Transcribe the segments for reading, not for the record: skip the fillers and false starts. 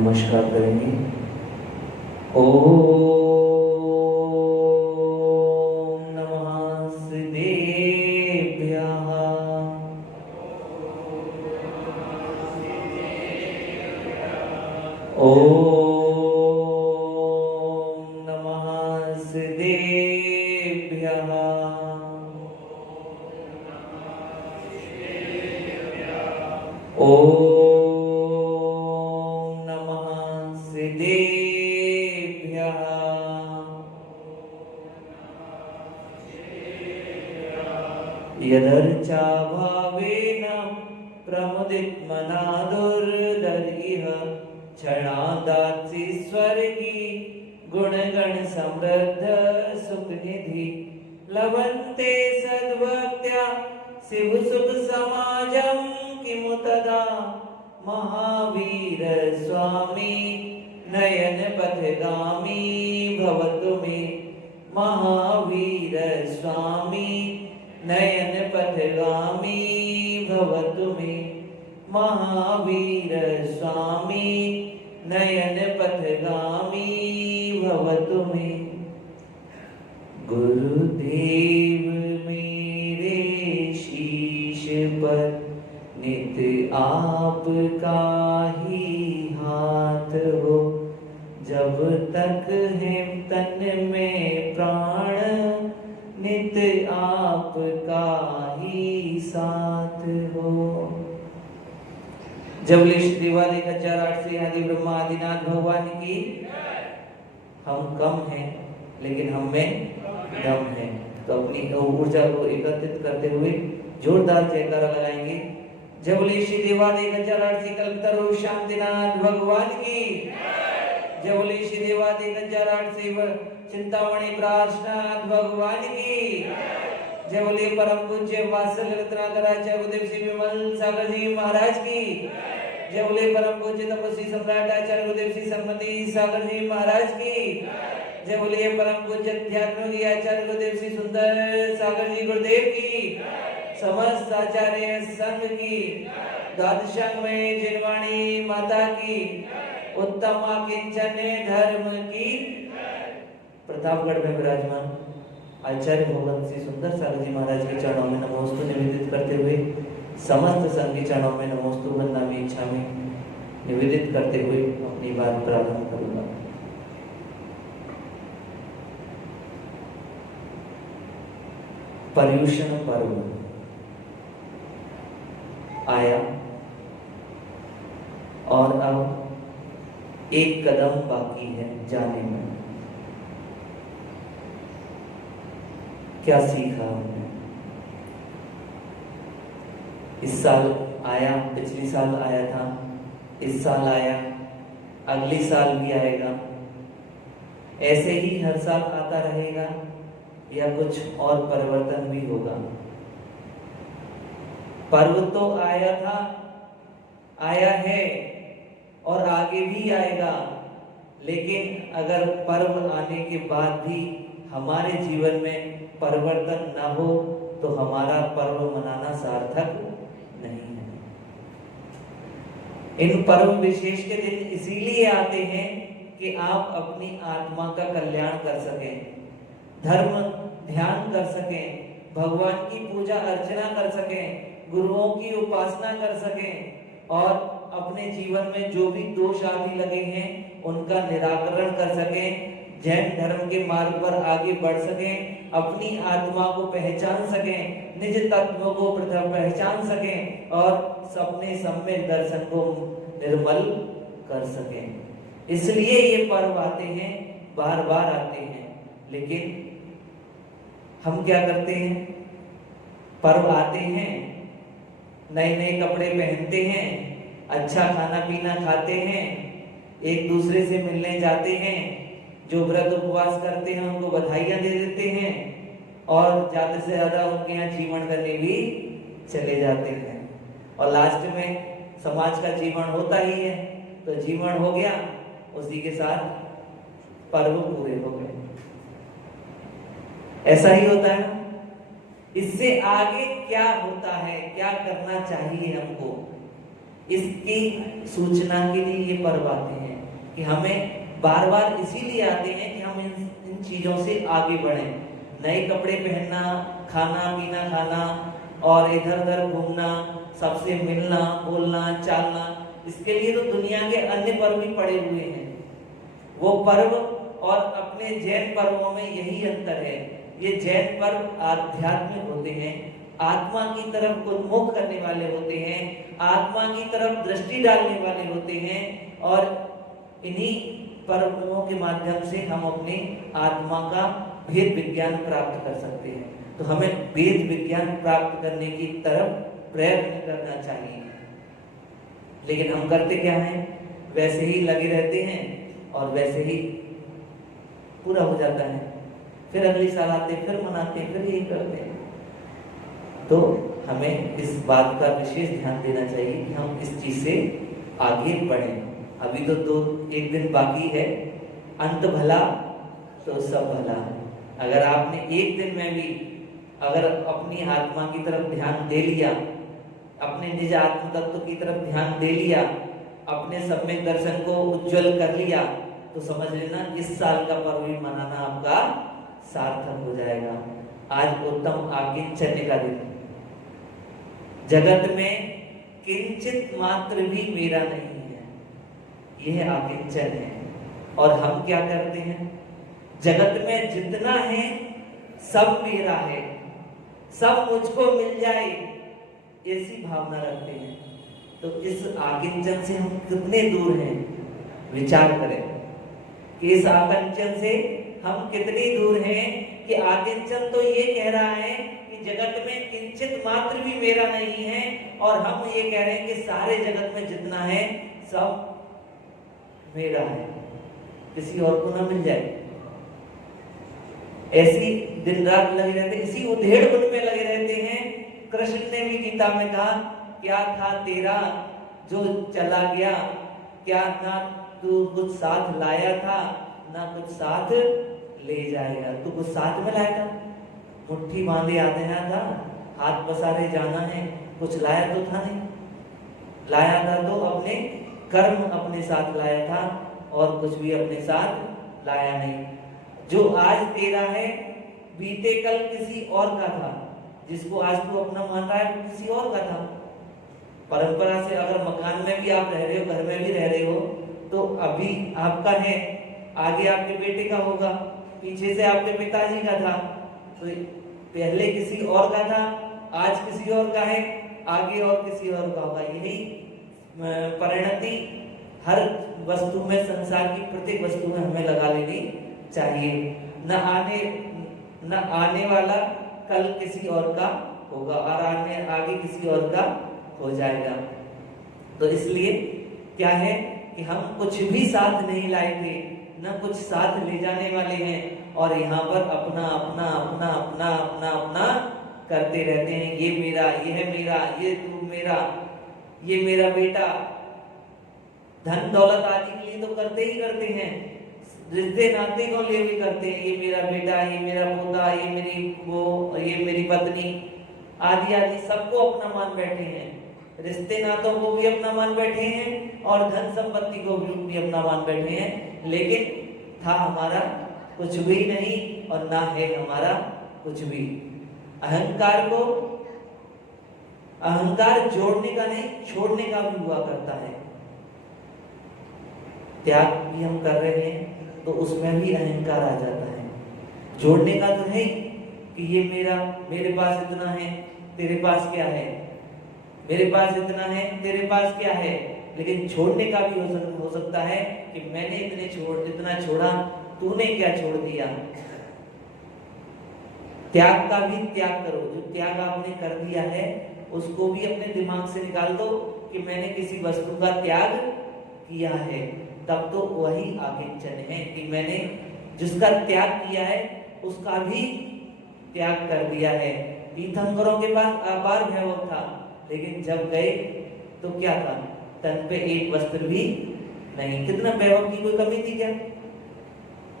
नमस्कार करेंगे। ओम नमः सिद्धेभ्यः। ओम नमः सिद्धेभ्यः। ओम यदर्चा भावेन प्रमुदितमना दुर्धरिः क्षणादात्सि स्वर्गी गुणगण समृद्ध सुखनिधि लभन्ते सद्भक्त्या शिव सुख समाजं किमु तदा महावीर स्वामी नयन पथगामी भवतु मे। महावीर स्वामी नयन पथगामी भवतु मे। महावीर स्वामी नयन पथगामी भवतु मे। गुरुदेव मेरे शीश पर नित आपका ही हाथ हो। जब तक है तन में प्राण नित आपका ही साथ हो। जबलेश देवादिक 4-8 से आदि ब्रह्मा आदिनाथ भगवान की। हम कम हैं लेकिन हम में दम है। तो अपनी ऊर्जा को एकत्रित करते हुए जोरदार जयकारा लगाएंगे। जबलेश देवादिक 4-8 से कल्पतरु शांतिनाथ भगवान की। जबलेश देवादिक 4-8 से चिंतामणि प्रार्थनाथ भगवान की। जय बोले परम पूज्य वात्सल्य रत्नाकराचार्य गुरुदेव श्री विमल सागर जी महाराज की। जय बोले परम पूज्य तपस्वी सम्राट आचार्य गुरुदेव श्री सम्मति सागर जी महाराज की। जय बोले परम पूज्य ध्यानयोगी आचार्य गुरुदेव श्री सुंदर सागर जी गुरुदेव की। समस्त आचार्य संघ की। द्वादशांग में जिनवाणी माता की। उत्तम किंचन धर्म की। प्रतापगढ़ में विराजमान आचार्य भगवान श्री सुंदर सागर जी महाराज के चरणों में नमोस्तु निवेदित करते हुए समस्त संघ के चरणों में नमोस्तु वंदनामि इच्छा में निवेदित करते हुए अपनी बात प्रारंभ करूंगा। पर्युषण पर्व आया और अब एक कदम बाकी है जाने में। क्या सीखा हमने? इस साल आया, पिछले साल आया था, इस साल आया, अगले साल भी आएगा। ऐसे ही हर साल आता रहेगा या कुछ और परिवर्तन भी होगा? पर्व तो आया था, आया है और आगे भी आएगा। लेकिन अगर पर्व आने के बाद भी हमारे जीवन में परिवर्तन न हो तो हमारा पर्व मनाना सार्थक नहीं है। इन पर्व विशेष के दिन इसीलिए आते हैं कि आप अपनी आत्मा का कल्याण कर सकें, धर्म ध्यान कर सकें, भगवान की पूजा अर्चना कर सकें, गुरुओं की उपासना कर सकें और अपने जीवन में जो भी दोष आदि लगे हैं उनका निराकरण कर सकें, जैन धर्म के मार्ग पर आगे बढ़ सकें, अपनी आत्मा को पहचान सकें, निज तत्व को पहचान सकें और सपने सम्य दर्शन को निर्मल कर सकें। इसलिए ये पर्व आते हैं, बार बार आते हैं। लेकिन हम क्या करते हैं? पर्व आते हैं, नए नए कपड़े पहनते हैं, अच्छा खाना पीना खाते हैं, एक दूसरे से मिलने जाते हैं, जो व्रत उपवास करते हैं उनको बधाइयां दे देते हैं और ज्यादा से ज्यादा उनके यहाँ जीवन करने भी चले जाते हैं और लास्ट में समाज का जीवन होता ही है। तो जीवन हो गया, उसी के साथ पर्व पूरे हो गए। ऐसा ही होता है ना? इससे आगे क्या होता है, क्या करना चाहिए हमको, इसकी सूचना के लिए ये पर्व आते हैं कि हमें बार बार इसीलिए आते हैं कि हम इन चीजों से आगे बढ़ें। नए कपड़े पहनना, खाना पीना खाना और इधर उधर घूमना, सबसे मिलना बोलना चालना, इसके लिए तो दुनिया के अन्य पर्व भी पड़े हुए हैं। वो पर्व और अपने जैन पर्वों में यही अंतर है। ये जैन पर्व आध्यात्मिक होते हैं, आत्मा की तरफ उन्मुख करने वाले होते हैं, आत्मा की तरफ दृष्टि डालने वाले होते हैं, और इन्हीं पर्वों के माध्यम से हम अपनी आत्मा का भेद विज्ञान प्राप्त कर सकते हैं। तो हमें भेद विज्ञान प्राप्त करने की तरफ प्रयत्न करना चाहिए। लेकिन हम करते क्या हैं? वैसे ही लगे रहते हैं और वैसे ही पूरा हो जाता है। फिर अगली साल आते, फिर मनाते, फिर यही करते हैं। तो हमें इस बात का विशेष ध्यान देना चाहिए कि हम इस चीज से आगे बढ़ें। अभी तो एक दिन बाकी है। अंत भला तो सब भला। अगर आपने एक दिन में भी अगर अपनी आत्मा की तरफ ध्यान दे लिया, अपने निज आत्म तत्व की तरफ ध्यान दे लिया, अपने सम्यक दर्शन को उज्जवल कर लिया, तो समझ लेना इस साल का पर्व भी मनाना आपका सार्थक हो जाएगा। आज उत्तम आकिंचन्य का दिन। जगत में किंचित मात्र भी मेरा नहीं है, यह आकिंचन है। और हम क्या करते हैं? जगत में जितना है सब मेरा है, सब मुझको मिल जाए, ऐसी भावना रखते हैं। तो इस आकिंचन से हम कितने दूर हैं? विचार करें कि इस आकिंचन से हम कितनी दूर हैं कि आकिंचन तो ये कह रहा है कि जगत में किंचित मात्र भी मेरा नहीं है, और हम ये कह रहे हैं कि सारे जगत में जितना है सब मेरा है, किसी और को ना मिल जाए। ऐसी दिन रात लगे रहते, इसी उधेड़ बुन में लगे रहते हैं। कृष्ण ने भी गीता में कहा, क्या था तेरा जो चला गया, क्या ना तू कुछ साथ लाया था, ना कुछ साथ ले जाएगा। तू कुछ साथ में लाया था? मुट्ठी बांधे आते हैं था, हाथ पसारे जाना है, कुछ लाया तो था नहीं। लाया था तो अपने कर्म अपने साथ लाया था, और कुछ भी अपने साथ लाया नहीं। जो आज तेरा है बीते कल किसी और का था, जिसको आज तू अपना मान रहा है किसी और का था। परंपरा से अगर मकान में भी आप रह रहे हो, घर में भी रह रहे हो, तो अभी आपका है, आगे आपके बेटे का होगा, पीछे से आपके पिताजी का था, तो पहले किसी और का था, आज किसी और का है, आगे और किसी और का होगा। यही परिणति हर वस्तु में, संसार की प्रत्येक वस्तु में हमें लगा लेनी चाहिए। न आने वाला कल किसी और का होगा, और आगे किसी और का हो जाएगा। तो इसलिए क्या है कि हम कुछ भी साथ नहीं लाए थे, न कुछ साथ ले जाने वाले हैं, और यहाँ पर अपना अपना अपना अपना अपना अपना करते रहते हैं। ये मेरा, ये है मेरा, ये तू मेरा, ये मेरा बेटा। धन दौलत आदि के लिए तो करते ही करते हैं, रिश्ते नाते को लिए भी करते हैं। ये मेरा बेटा, ये मेरा पोता, ये मेरी वो, ये मेरी पत्नी, आदि आदि सबको अपना मान बैठे हैं। रिश्ते नातों को भी अपना मान बैठे हैं, और धन संपत्ति को भी अपना मान बैठे हैं। लेकिन था हमारा कुछ भी नहीं, और ना है हमारा कुछ भी। अहंकार जोड़ने का नहीं, छोड़ने का भी हुआ करता है। त्याग भी हम कर रहे हैं तो उसमें भी अहंकार आ जाता है। जोड़ने का तो है कि ये मेरा, मेरे पास इतना है, तेरे पास क्या है, मेरे पास इतना है, तेरे पास क्या है। लेकिन छोड़ने का भी हो सकता है कि मैंने इतना छोड़ा, तूने क्या छोड़ दिया। त्याग का भी त्याग करो। जो त्याग आपने कर दिया है उसको भी अपने दिमाग से निकाल दो कि मैंने किसी वस्तु का त्याग किया है। तब तो वही आकिंचन है कि मैंने जिसका त्याग किया है उसका भी त्याग कर दिया है। तीर्थंकरों के पास अपार वैभव था, लेकिन जब गए तो क्या था? तन पे एक वस्त्र भी नहीं। कितना वैभव की कोई कमी थी क्या?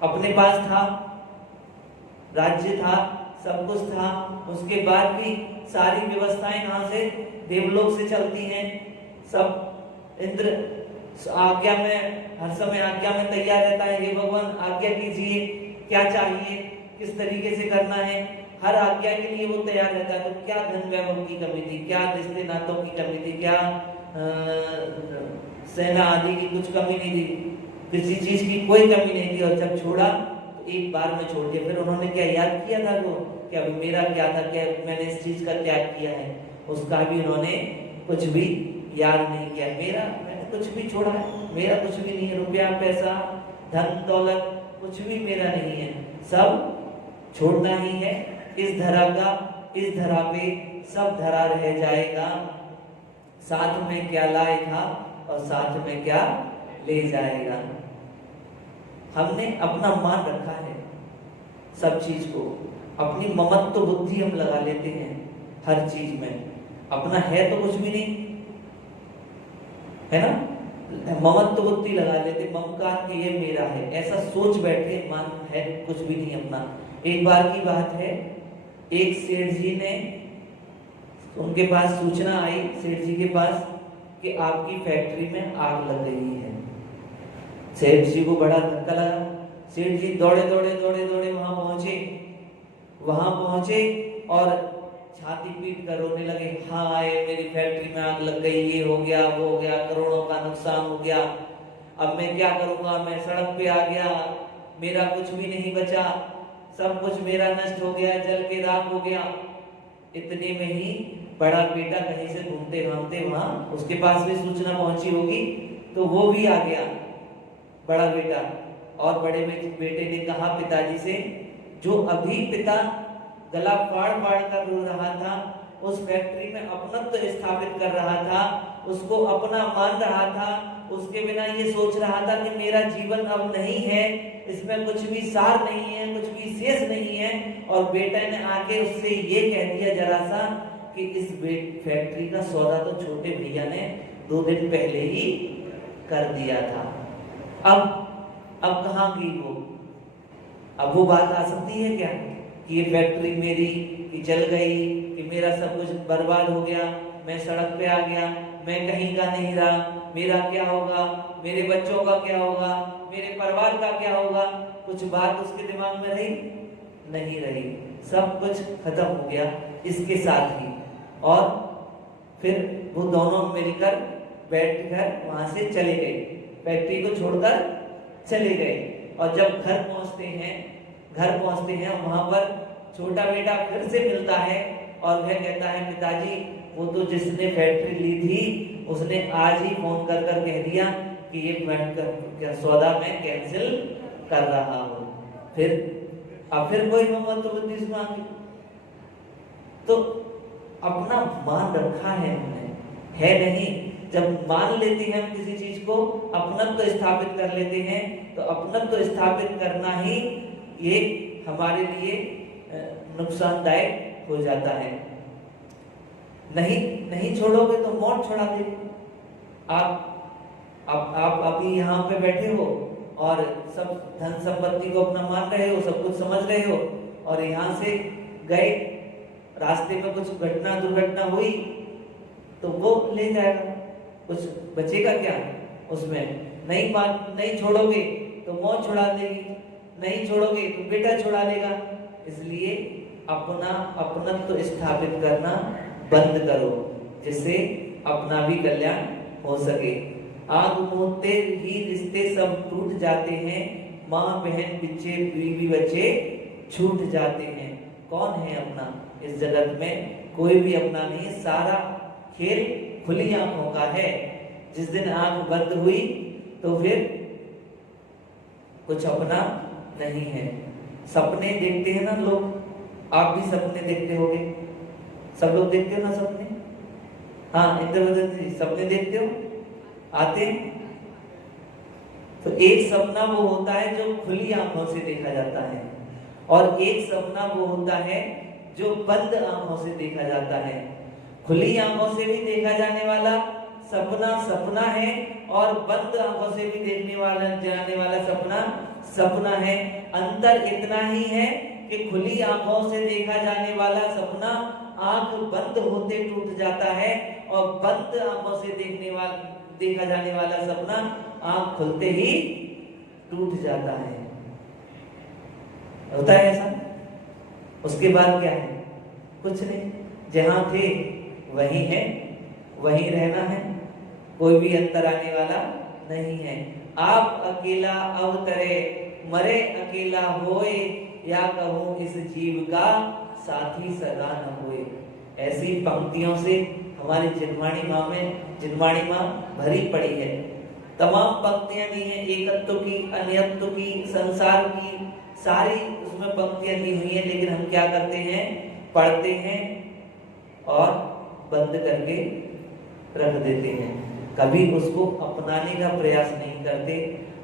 अपने पास था, राज्य था, सब कुछ था, उसके बाद भी सारी व्यवस्थाएं कहां से? देवलोक से चलती हैं। सब इंद्र आज्ञा में हर समय आज्ञा में तैयार रहता है, हे भगवान आज्ञा कीजिए, क्या चाहिए, किस तरीके से करना है, हर आज्ञा के लिए वो तैयार रहता है। तो क्या धन वैभव की कमी थी, क्या रिश्ते नातों की कमी थी, क्या सेना आदि की कुछ कमी नहीं थी, किसी चीज की कोई कमी नहीं थी। और जब छोड़ा तो एक बार में छोड़ दिया। फिर उन्होंने क्या याद किया था वो, क्या मेरा क्या था, क्या मैंने इस चीज का त्याग किया है, उसका भी उन्होंने कुछ भी याद नहीं किया। मेरा मैंने कुछ भी छोड़ा है, मेरा कुछ भी नहीं है, रुपया पैसा धन दौलत कुछ भी मेरा नहीं है, सब छोड़ना ही है। इस धरा का, इस धरा पे सब धरा रह जाएगा, साथ में क्या लाएगा और साथ में क्या ले जाएगा। हमने अपना मान रखा है सब चीज को, अपनी ममत्व बुद्धि हम लगा लेते हैं हर चीज में, अपना है तो कुछ भी नहीं है ना, ममत्व बुद्धि लगा लेते, ममकार कि ये मेरा है, ऐसा सोच बैठे, मान है कुछ भी नहीं अपना। एक बार की बात है, एक सेठ जी ने, उनके पास सूचना आई सेठ जी के पास कि आपकी फैक्ट्री में आग लग गई है। सेठ जी को बड़ा धक्का लगा। सेठ जी दौड़े दौड़े दौड़े दौड़े वहां पहुंचे और छाती पीट कर रोने लगे, हाय मेरी फैक्ट्री में आग लग गई, ये हो गया वो हो गया, करोड़ों का नुकसान हो गया, अब मैं क्या करूंगा, मैं सड़क पे आ गया, मेरा कुछ भी नहीं बचा, सब कुछ मेरा नष्ट हो गया, जल के राख हो गया। इतने में ही बड़ा बेटा कहीं से घूमते घामते वहां, उसके पास भी सूचना पहुंची होगी, तो वो भी आ गया बड़ा बेटा। और बड़े बेटे ने कहा पिताजी से, जो अभी पिता गला फाड़ फाड़ कर रो रहा था, उस फैक्ट्री में अपनत्व स्थापित कर रहा था, उसको अपना मान रहा था, उसके बिना ये सोच रहा था कि मेरा जीवन अब नहीं है, इसमें कुछ भी सार नहीं है, कुछ भी शेष नहीं है, और बेटा ने आके उससे ये कह दिया जरा सा कि इस फैक्ट्री का सौदा तो छोटे भैया ने 2 दिन पहले ही कर दिया था। अब कहाँ गई वो? अब वो बात आ सकती है क्या कि ये फैक्ट्री मेरी कि जल गई, कि मेरा सब कुछ बर्बाद हो गया, मैं सड़क पे आ गया, मैं कहीं का नहीं रहा, मेरा क्या होगा, मेरे बच्चों का क्या होगा, मेरे परिवार का क्या होगा? कुछ बात उसके दिमाग में रही नहीं रही, सब कुछ खत्म हो गया इसके साथ ही। और फिर वो दोनों मिलकर बैठकर वहां से चले गए, फैक्ट्री को छोड़कर चले गए। और जब घर पहुंचते हैं वहां पर छोटा बेटा फिर से मिलता है और वह कहता है, पिताजी वो तो जिसने फैक्ट्री ली थी उसने आज ही फोन कर कर कह दिया कि ये सौदा मैं कैंसिल कर रहा हूं। फिर कोई मोहम्मद तो बुद्धि मांगी। तो अपना मान रखा है हमने, है नहीं। जब मान लेते हैं हम किसी चीज को, अपनत्व स्थापित कर लेते हैं, तो अपनत्व स्थापित करना ही ये हमारे लिए नुकसानदायक हो जाता है। नहीं छोड़ोगे तो मौत छोड़ा देगी। आप अभी यहाँ पे बैठे हो और सब धन संपत्ति को अपना मान रहे हो, सब कुछ समझ रहे हो, और यहाँ से गए, रास्ते में कुछ दुर्घटना हुई तो वो ले जाएगा, कुछ बचेगा क्या उसमें? नहीं छोड़ोगे तो मौत छुड़ा देगी, नहीं छोड़ोगे तो बेटा छुड़ा देगा। इसलिए अपना अपनत्व स्थापित करना बंद करो, जिससे अपना भी कल्याण हो सके। आग मूंदते ही रिश्ते सब टूट जाते हैं, माँ बहन पिछे बीवी बच्चे छूट जाते हैं। कौन है अपना इस जगत में? कोई भी अपना नहीं। सारा खेल खुली आंखों का है। जिस दिन आंख बंद हुई तो फिर कुछ अपना नहीं है। सपने देखते हैं ना लोग, आप भी सपने देखते होंगे, सब लोग देखते हो ना सपने? हाँ, इंद्रवदन जी सपने देखते हो, आते हैं? तो एक सपना वो होता है जो खुली आंखों से देखा जाता है, और एक सपना वो होता है जो बंद आंखों से देखा जाता है। खुली आंखों से भी देखा जाने वाला सपना है, और बंद आंखों से भी जाने वाला सपना है। अंतर इतना ही है कि खुली आंखों से देखा जाने वाला सपना आंख बंद होते टूट जाता है, और बंद आंखों से देखा जाने वाला सपना आंख खुलते ही टूट जाता है। होता है ऐसा। उसके बाद क्या है? कुछ नहीं, जहां थे वही है, वहीं रहना है, कोई भी अंतर आने वाला नहीं है। आप अकेला अवतरे, मरे अकेला होए, या कहूँ इस जीव का साथी सदा न होए। ऐसी पंक्तियों से हमारी जिनवाणी माँ भरी पड़ी है। तमाम पंक्तियां दी हैं, एकत्व की, अन्यत्व की, संसार की, सारी उसमें पंक्तियां दी हुई हैं। लेकिन हम क्या करते हैं? पढ़ते हैं और बंद करके रख देते हैं। कभी उसको अपनाने का प्रयास नहीं करते,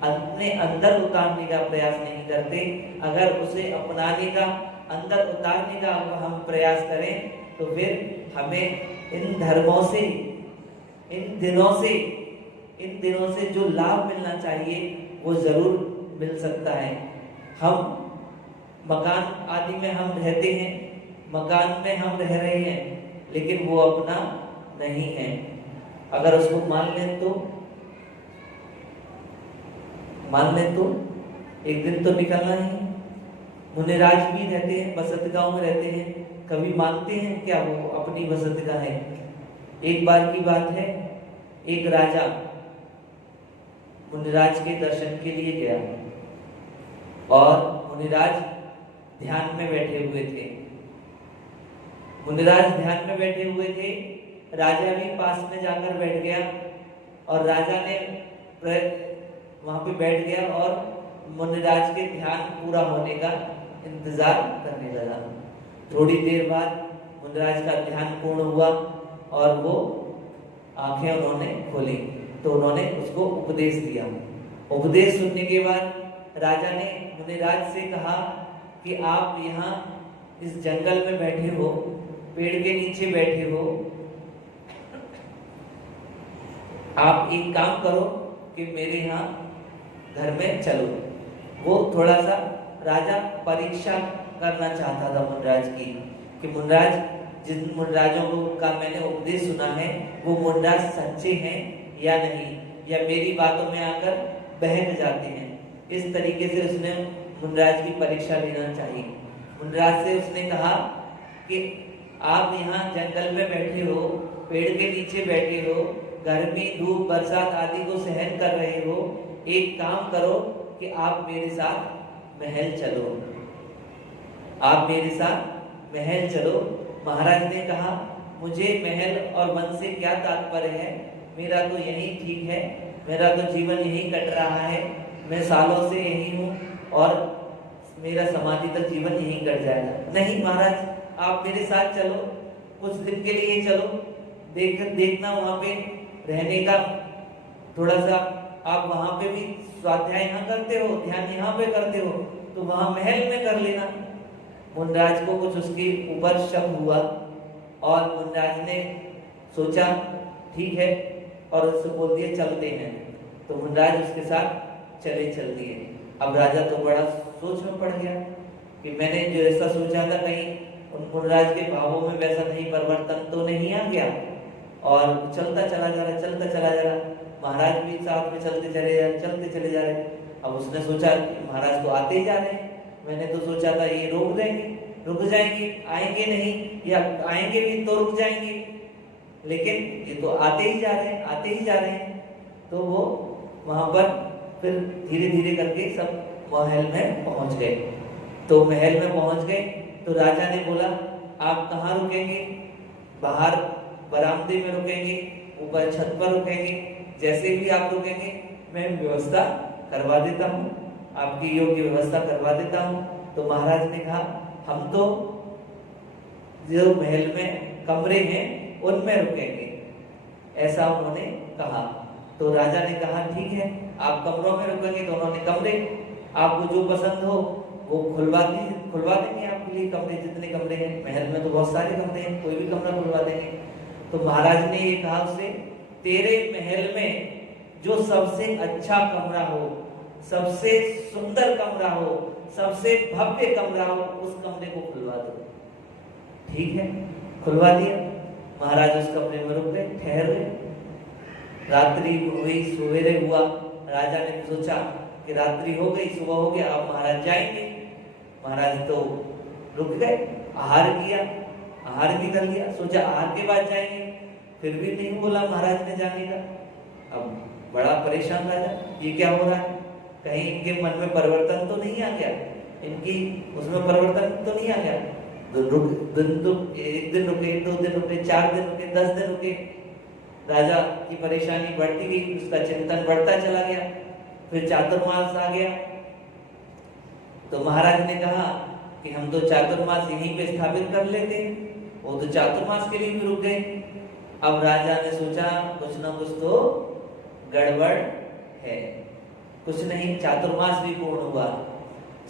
अपने अंदर उतारने का प्रयास नहीं करते। अगर उसे अपनाने का, अंदर उतारने का हम प्रयास करें तो फिर हमें इन धर्मों से, इन दिनों से जो लाभ मिलना चाहिए वो जरूर मिल सकता है। हम मकान आदि में हम रहते हैं, मकान में हम रह रहे हैं, लेकिन वो अपना नहीं है। अगर उसको मान लें तो एक दिन तो निकलना ही। मुनिराज भी रहते हैं, बसत गांव में रहते हैं, कभी मानते हैं क्या वो अपनी बसत गांव है? एक बार की बात है, एक राजा मुनिराज के दर्शन के लिए गया और मुनिराज ध्यान में बैठे हुए थे। मुनिराज ध्यान में बैठे हुए थे, राजा भी पास में जाकर बैठ गया और राजा ने वहां पे बैठ गया और मुनिराज के ध्यान पूरा होने का इंतजार करने लगा। थोड़ी देर बाद मुनिराज का ध्यान पूर्ण हुआ और वो आंखें उन्होंने खोली तो उन्होंने उसको उपदेश दिया। उपदेश सुनने के बाद राजा ने मुनिराज से कहा कि आप यहाँ इस जंगल में बैठे हो, पेड़ के नीचे बैठे हो, आप एक काम करो कि मेरे यहाँ घर में चलो। वो थोड़ा सा राजा परीक्षा करना चाहता था मुनिराज की, कि मुनिराज, जिन मुनिराजों का मैंने उपदेश सुना है वो मुनिराज सच्चे हैं या नहीं, या मेरी बातों में आकर बहक जाते हैं। इस तरीके से उसने मुनिराज की परीक्षा लेना चाहिए। मुनिराज से उसने कहा कि आप यहाँ जंगल में बैठे हो, पेड़ के नीचे बैठे हो, गर्मी धूप बरसात आदि को सहन कर रहे हो, एक काम करो कि आप मेरे साथ महल चलो, आप मेरे साथ महल चलो। महाराज ने कहा मुझे महल और वन से क्या तात्पर्य है, मेरा तो यही ठीक है, मेरा तो जीवन यही कट रहा है, मैं सालों से यही हूँ और मेरा समाधि तक जीवन यही कट जाएगा। नहीं महाराज, आप मेरे साथ चलो, कुछ दिन के लिए चलो, देखना वहाँ पे रहने का थोड़ा सा, आप वहाँ पे भी स्वाध्याय यहाँ करते हो, ध्यान यहाँ पे करते हो, तो वहाँ महल में कर लेना। मुनिराज को कुछ उसके ऊपर शक हुआ और मुनिराज ने सोचा ठीक है और उससे बोल दिया चलते हैं। तो मुनिराज उसके साथ चल दिए। अब राजा तो बड़ा सोच में पड़ गया कि मैंने जो ऐसा सोचा था कहीं उन मुनिराज के भावों में वैसा कहीं परिवर्तन तो नहीं आ गया, और चलता चला जा रहा। महाराज भी साथ में चलते चले जा रहे। अब उसने सोचा कि महाराज तो आते ही जा रहे हैं, मैंने तो सोचा था ये रुक जाएंगे, आएंगे नहीं, या आएंगे भी तो रुक जाएंगे, लेकिन ये तो आते ही जा रहे हैं। तो वो वहां पर फिर धीरे धीरे करके सब महल में पहुंच गए। तो महल में पहुंच गए तो राजा ने बोला आप कहाँ रुकेंगे? बाहर बरामदे में रुकेंगे, ऊपर छत पर रुकेंगे, जैसे भी आप रुकेंगे मैं व्यवस्था करवा देता हूँ, आपकी योग्य व्यवस्था करवा देता हूँ। तो महाराज ने कहा हम तो जो महल में कमरे हैं उनमें रुकेंगे, ऐसा उन्होंने कहा। तो राजा ने कहा ठीक है, आप कमरों में रुकेंगे तो उन्होंने कमरे, आपको जो पसंद हो वो खुलवा देंगे आपके लिए कमरे, जितने कमरे हैं महल में तो बहुत सारे कमरे हैं, कोई भी कमरा खुलवा देंगे। तो महाराज ने ये कहा उससे, तेरे महल में जो सबसे अच्छा कमरा हो, सबसे सुंदर कमरा हो, सबसे भव्य कमरा हो, उस कमरे को खुलवा दो। ठीक है, खुलवा दिया। महाराज उस कमरे में रुक गए, ठहर गए। रात्रि हुई, सवेरे हुआ, राजा ने सोचा कि रात्रि हो गई, सुबह हो गया, अब महाराज जाएंगे। महाराज तो रुक गए, आहार किया, आहार भी कर लिया, सोचा आहार के बाद जाएंगे, फिर भी नहीं बोला महाराज ने जाने का। अब बड़ा परेशान राजा, ये क्या हो रहा है, कहीं इनके मन में परिवर्तन तो नहीं आ गया, इनकी उसमें परिवर्तन तो नहीं आ गया। एक दिन रुके, 2 दिन रुके, 4 दिन रुके, 10 दिन रुके, राजा की परेशानी बढ़ती गई, उसका चिंतन बढ़ता चला गया। फिर चातुर्मास आ गया, तो महाराज ने कहा कि हम तो चातुर्मास यहीं पे स्थापित कर लेते, वो तो चातुर्मास के लिए भी रुक गए। अब राजा ने सोचा कुछ ना कुछ तो गड़बड़ है, कुछ नहीं, चातुर्मास भी पूर्ण हुआ।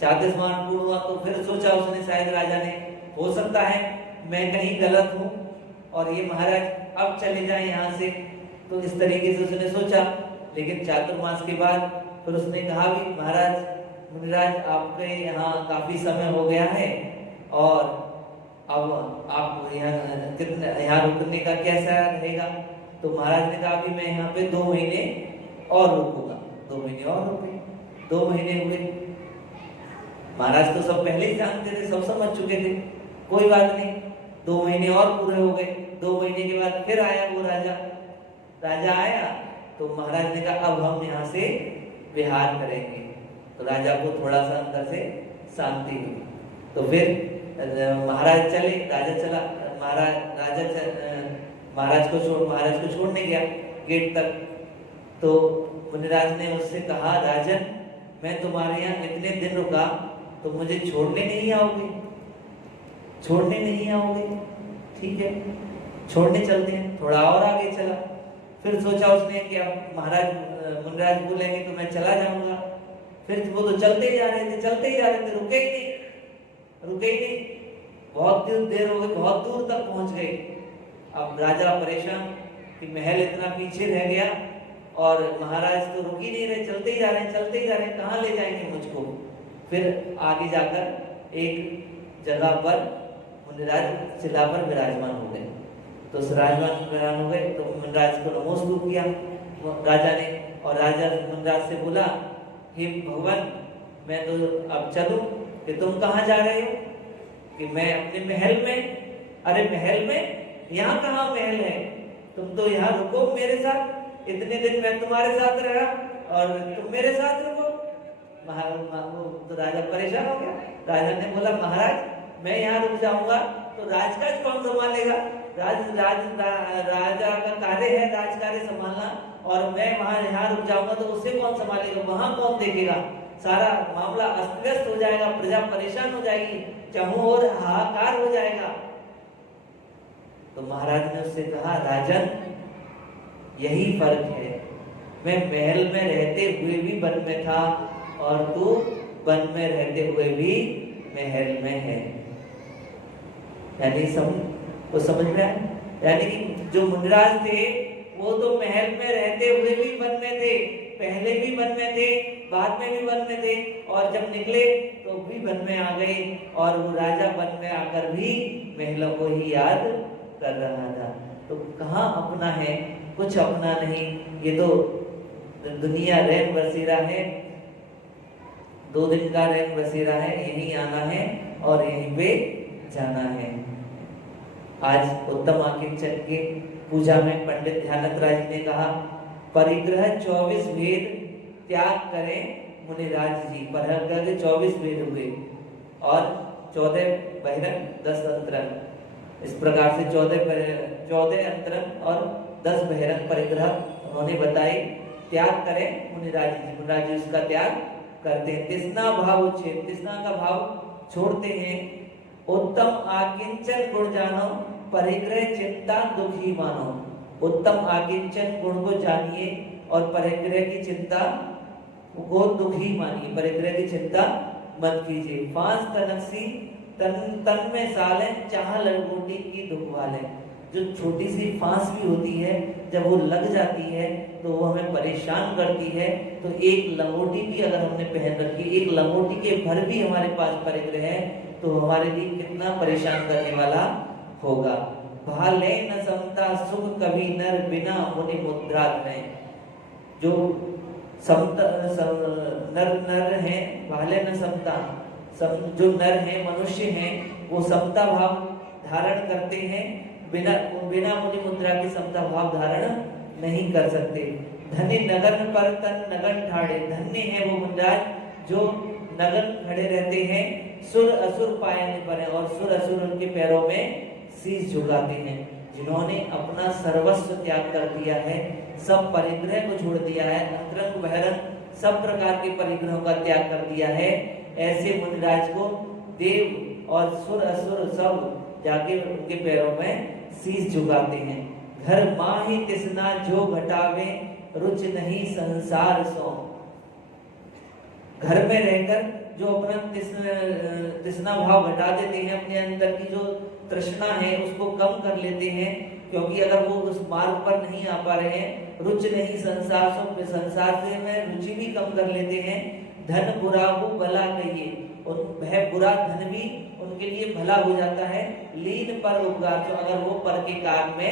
चातुर्मास पूर्ण हुआ तो फिर सोचा उसने, शायद राजा ने, हो सकता है मैं कहीं गलत हूं और ये महाराज अब चले जाए यहाँ से, तो इस तरीके से उसने सोचा। लेकिन चातुर्मास के बाद फिर उसने कहा भी, महाराज मुनिराज आपके यहाँ काफी समय हो गया है और अब आप यहाँ रुकने का कैसा रहेगा। तो महाराज ने कहा भी मैं यहाँ पे 2 महीने और रुकूंगा। 2 महीने और रुके, 2 महीने हुए। महाराज तो सब पहले ही जानते थे, सब समझ चुके थे, कोई बात नहीं, 2 महीने और पूरे हो गए। 2 महीने के बाद फिर आया वो राजा, राजा आया तो महाराज ने कहा अब हम यहाँ से विहार करेंगे। तो राजा को थोड़ा सा अंदर से शांति हुई, तो फिर महाराज चले, राजा चला, महाराज को छोड़ने गया गेट तक। तो मुनिराज ने उससे कहा, राजन मैं तुम्हारे यहाँ इतने दिन रुका, तो मुझे छोड़ने नहीं आओगे, छोड़ने नहीं आओगे, ठीक है छोड़ने चलते हैं। थोड़ा और आगे चला, फिर सोचा उसने कि अब मुनिराज बोलेंगे तो मैं चला जाऊंगा। फिर वो तो चलते ही जा रहे थे, चलते ही जा रहे थे, रुके ही नहीं, बहुत देर हो गई, बहुत दूर तक पहुंच गए। अब राजा परेशान कि महल इतना पीछे रह गया और महाराज तो रुक ही नहीं रहे, चलते ही जा रहे हैं, कहाँ ले जाएंगे मुझको। फिर आगे जाकर एक जगह पर मुनिराज शिला पर विराजमान हो गए। तो विराजमान हो गए तो मुनिराज को नमस्कार किया राजा ने, और राजा मुनिराज से बोला, हे भगवान मैं तो अब चलूं, कि तुम कहाँ जा रहे हो। कि मैं अपने महल में। अरे महल में, यहाँ कहाँ महल है, तुम तो यहाँ रुको मेरे साथ, इतने दिन मैं तुम्हारे साथ रहा और तुम मेरे साथ रुको। तो राजा परेशान हो गया। राजा ने बोला, महाराज मैं यहाँ रुक जाऊंगा तो राजकाज कौन संभालेगा, राजा का कार्य है राज कार्य संभालना, और मैं वहां यहाँ रुक जाऊंगा तो उससे कौन संभालेगा, वहां कौन देखेगा, सारा मामला अस्त व्यस्त हो जाएगा, प्रजा परेशान हो जाएगी, चाहूं और हाहाकार हो जाएगा। तो महाराज ने उससे कहा, राजन यही फर्क है, मैं महल में रहते हुए भी वन में था और तू वन में रहते हुए भी महल में है। यानी समझ रहा है, यानी कि जो मुनिराज थे वो तो महल में रहते हुए भी वन में थे, पहले भी वन में थे, बाद में भी वन में थे, और जब निकले तो भी वन में आ गए, और वो राजा वन में आकर भी महलों को ही याद कर रहा था। तो कहाँ अपना है, कुछ अपना नहीं, ये तो दुनिया रैन बसेरा है, 2 दिन का रैन बसेरा है, यहीं आना है और यहीं पे जाना है। आज उत्तम आकिंचन के पूजा में पंडित ध्यानंद राज ने कहा, परिग्रह 24 भेद त्याग करें मुनिराज जी। परिग्रह के 24 भेद हुए और 14 बहिरंग 10 अंतरंग, इस प्रकार से 14 अंतरंग और 10 बहिरंग परिग्रह उन्होंने बताए। त्याग करें मुनिराज जी, मुनिराज जी उसका त्याग करते हैं। तृष्णा भाव उच्छेद, तृष्णा का भाव छोड़ते हैं। उत्तम आकिंचन गुण जानो, परिग्रह चिंता दुखी मानो। उत्तम आकिंचन गुण को जानिए और परिग्रह की चिंता को दुखी मानिए, परिग्रह की चिंता मत कीजिए। फांस तनकसी तन में साले, चाह लंगोटी की दुख वाले। जो छोटी सी फांस भी होती है, जब वो लग जाती है तो वो हमें परेशान करती है। तो एक लंगोटी भी अगर हमने पहन रखी, एक लंगोटी के भर भी हमारे पास परिग्रह है, तो हमारे लिए कितना परेशान करने वाला होगा। भाले न समता सुख कभी नर बिना मुनि मुद्रा में। जो नर नर हैं भाले न समता, जो नर हैं मनुष्य हैं वो समता भाव धारण करते हैं, बिना बिना मुनि मुद्रा के समता भाव धारण नहीं कर सकते। धनी नगन पर तन नगन ठाड़े, धन्य है वो मुनिराज जो नगन खड़े रहते हैं, सुर असुर पायन पर, और सुर असुर उनके पैरों में शीश झुकाते हैं। जिन्होंने अपना सर्वस्व त्याग कर दिया है, सब परिग्रह को छोड़ दिया है, अंतरंग बहिरंग सब प्रकार के परिग्रहों का त्याग कर दिया है, ऐसे मुनिराज को देव और सुर असुर सब जाके उनके पैरों में शीश झुकाते हैं। घर माही तिसना जो घटावे, रुच नहीं संसार सो। घर में रहकर जो अपना तृष्णा भाव घटा देते हैं, अपने अंदर की जो तृष्णा है उसको कम कर लेते हैं, क्योंकि अगर वो उस मार्ग पर नहीं आ पा रहे हैं, रुच नहीं संसार सो, संसार से में रुचि भी कम कर लेते हैं। धन बुरा हो भला कहिए, वह बुरा धन भी उनके लिए भला हो जाता है। लीन पर उपकार, तो अगर वो पर के काम में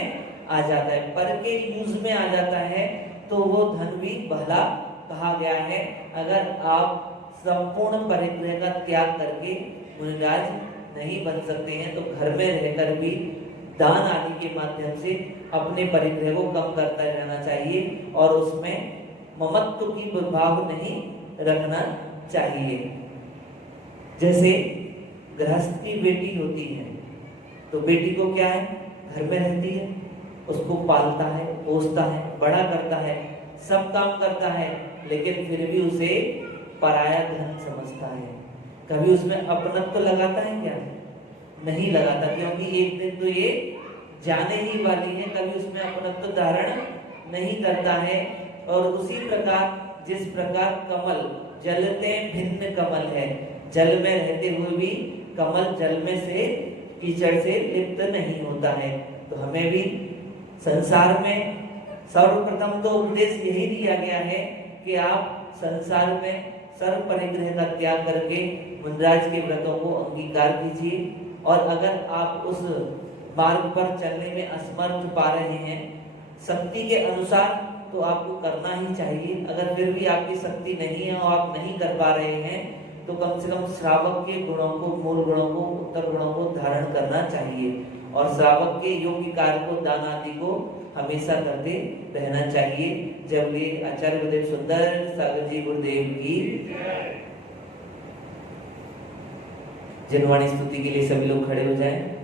आ जाता है, पर के यूज में आ जाता है, तो वो धन भी भला कहा गया है। अगर आप संपूर्ण परिग्रह का त्याग करके मुनिराज नहीं बन सकते हैं, तो घर में रहकर भी दान आदि के माध्यम से अपने परिग्रह को कम करता रहना चाहिए और उसमें ममत्व की भाव नहीं रखना चाहिए। जैसे गृहस्थ की बेटी होती है, तो बेटी को क्या है, घर में रहती है, उसको पालता है, पोसता है, बड़ा करता है, सब काम करता है, लेकिन फिर भी उसे पराया धन समझता है। कभी उसमें अपनत्व लगाता है क्या? नहीं लगाता, क्योंकि एक दिन तो ये जाने ही वाली है, कभी उसमें अपनत्व धारण नहीं करता है। और उसी प्रकार जिस प्रकार कमल जलते भिन्न कमल है, जल में रहते हुए भी कमल जल में से कीचड़ से लिप्त नहीं होता है, तो हमें भी संसार में सर्वप्रथम तो उपदेश यही दिया गया है कि आप संसार में सर्व परिग्रह का त्याग करके मुनिराज के व्रतों को अंगीकार कीजिए। और अगर आप उस मार्ग पर चलने में असमर्थ पा रहे हैं शक्ति के अनुसार, तो आपको करना ही चाहिए। अगर फिर भी आपकी शक्ति नहीं है और आप नहीं कर पा रहे हैं, तो कम से कम श्रावक के गुणों को, मूल गुणों को, उत्तर गुणों को धारण करना चाहिए और श्रावक के योग्य कार्य को, दान आदि को हमेशा करते रहना चाहिए। जब ये आचार्य गुरुदेव सुंदर सागर जी गुरुदेव की जनवाणी स्तुति के लिए सभी लोग खड़े हो जाएं।